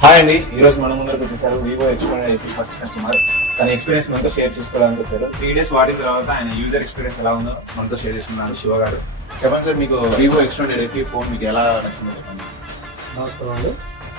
Hi అండి. ఈ రోజు మన ముందరకు వచ్చేసారు వివో ఎక్స్పీరియన్ అయితే ఫస్ట్ కస్టమర్ తన ఎక్స్పీరియన్స్ మనతో షేర్ చేసుకోవడానికి వచ్చారు. త్రీ డేస్ వాడిన తర్వాత ఆయన యూజర్ ఎక్స్పీరియన్స్ ఎలా ఉందో మనతో షేర్ చేసుకున్నారు శివ గారు. చెప్పండి సార్ మీకు వివో ఎక్స్టెండెడ్ ఎఫీ ఫోన్ మీకు ఎలా నచ్చిందో చెప్పండి. నమస్కారం అండి.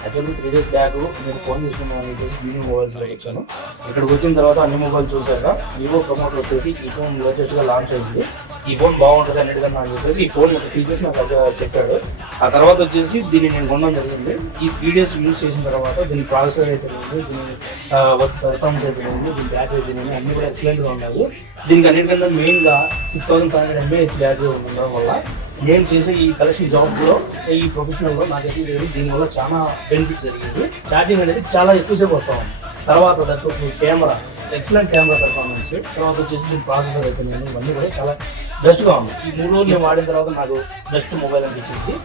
యాక్చువల్లీ త్రీ డేస్ బ్యాక్ నేను ఫోన్ తీసుకున్నాను. చెప్పేసి వివో మొబైల్స్లో ఇచ్చాను ఇక్కడికి వచ్చిన తర్వాత అన్ని మొబైల్స్ చూశాక వివో ప్రమోటర్ వచ్చేసి ఈ ఫోన్ లేటెస్ట్గా లాంచ్ అయింది. ఈ ఫోన్ బాగుంటుంది అన్నిటిగా అని చెప్పేసి ఈ ఫోన్ యొక్క ఫీచర్స్ నాకు చెప్పాడు. ఆ తర్వాత వచ్చేసి దీన్ని నేను కొనడం జరిగింది. ఈ త్రీ డేస్ యూజ్ చేసిన తర్వాత దీని ప్రాసెసర్ అయితే ఉంది దీని పర్ఫార్మెన్స్ అయితే ఉంది దీని బ్యాటరీ అయితే ఉంది అన్ని కూడా ఎక్సలెంట్గా ఉండదు. దీనికి అన్నిటికన్నా మెయిన్గా six thousand five hundred M A H battery ఉండడం వల్ల నేను చేసే ఈ కలెక్షన్ జాబ్లో ఈ ప్రొఫెషనల్లో నాకైతే దీనివల్ల చాలా బెనిఫిట్ జరిగింది. ఛార్జింగ్ అనేది చాలా ఎక్కువసేపు వస్తా ఉంది. తర్వాత దాంట్లో కెమెరా ఎక్సలెంట్ కెమెరా పెర్ఫార్మెన్స్ తర్వాత వచ్చేసి దీని ప్రాసెసర్ అయితే ఇవన్నీ కూడా చాలా బెస్ట్గా ఉంది. ఈ మూడు రోజులు నేను వాడిన తర్వాత నాకు బెస్ట్ మొబైల్ అనిపించింది.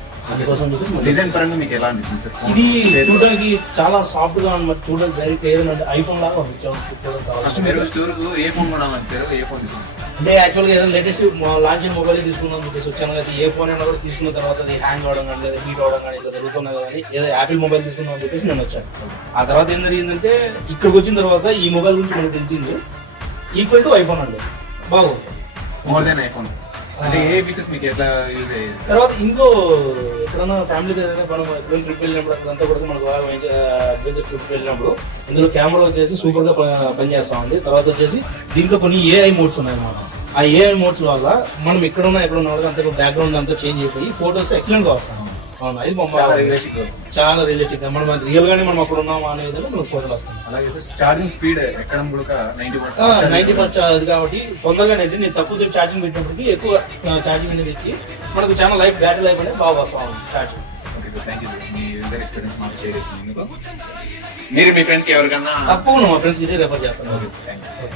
డిజైన్ పరంగా మీకు ఎలా అనిపించింది సార్? ఇది. చూడడానికి చాలా సాఫ్ట్గా ఉంది. మరి చూడడానికి డైరెక్ట్ ఏదైనా ఐఫోన్ లాగా ఉంది. మీరు స్టోర్కు ఏ ఫోన్ కొనాలని వచ్చారు? ఏ ఫోన్ అంటే యాక్చువల్గా ఏదైనా లేటెస్ట్ లాంచ్ అయిన మొబైల్ తీసుకుందాం అని చెప్పేసి వచ్చాను. కదా ఏ ఫోన్ అయినా కూడా తీసుకున్న తర్వాత అది హ్యాంగ్ అవడం కానీ లేదా హీట్ అవడం కానీ ఇలా జరుగుతున్నది కానీ ఏదో యాపిల్ మొబైల్ తీసుకుందాం అని చెప్పేసి నేను వచ్చాను. ఆ తర్వాత ఏం జరిగిందంటే ఇక్కడికి వచ్చిన తర్వాత ఈ మొబైల్ గురించి మనకు తెలిసింది. ఈక్వల్ టు ఐఫోన్ అండి. బాగుంది. మోర్ దెన్ ఐఫోన్ అంటే ఏ ఫీచర్స్ మీకు ఎట్లా యూజ్ అయ్యేది తర్వాత ఇంకో ఎక్కడైనా ఫ్యామిలీకి ఏదైనా మనం ఎప్పుడైనా ట్రిప్ వెళ్ళినప్పుడు అదంతా కూడా మనకు అడ్వెంచర్ ట్రిప్ వెళ్ళినప్పుడు ఇందులో కెమెరా వచ్చేసి సూపర్గా పనిచేస్తా ఉంది. తర్వాత వచ్చేసి దీంట్లో కొన్ని ఏఐ మోడ్స్ ఉన్నాయి అన్నమాట ఆ ఏఐ మోడ్స్ వల్ల మనం ఎక్కడ ఉన్నా ఎక్కడ ఉన్నా కూడా అంతా బ్యాక్గ్రౌండ్ అంతా చేంజ్ అయిపోయి ఫోటోస్ ఎక్సలెంట్గా వస్తాయి. అది చాలా రియలిస్టిక్ మనం రియల్ గానే మనం అక్కడ ఉన్నామా అనే విధంగా మనకు ఫోటోలు వస్తాయి. అలాగే సార్ ఛార్జింగ్ స్పీడ్ ఎక్కడం కూడా నైన్టీ నైన్టీ ఫస్ట్ అది కాబట్టి తొందరగా ఏంటి నేను తక్కువ సేపు ఛార్జింగ్ పెట్టినప్పటికీ ఎక్కువ ఛార్జింగ్ అనేది ఎక్కి మనకు చాలా లైఫ్ బ్యాటరీ లైఫ్ అనేది బాగా వస్తా charging okay sir thank you me user experience మాకు షేర్ చేసినందుకు. మీరు మీ ఫ్రెండ్స్కి ఎవరికన్నా తప్పకుండా మా ఫ్రెండ్స్ ఇదే రెఫర్ చేస్తాను. Okay sir thank you.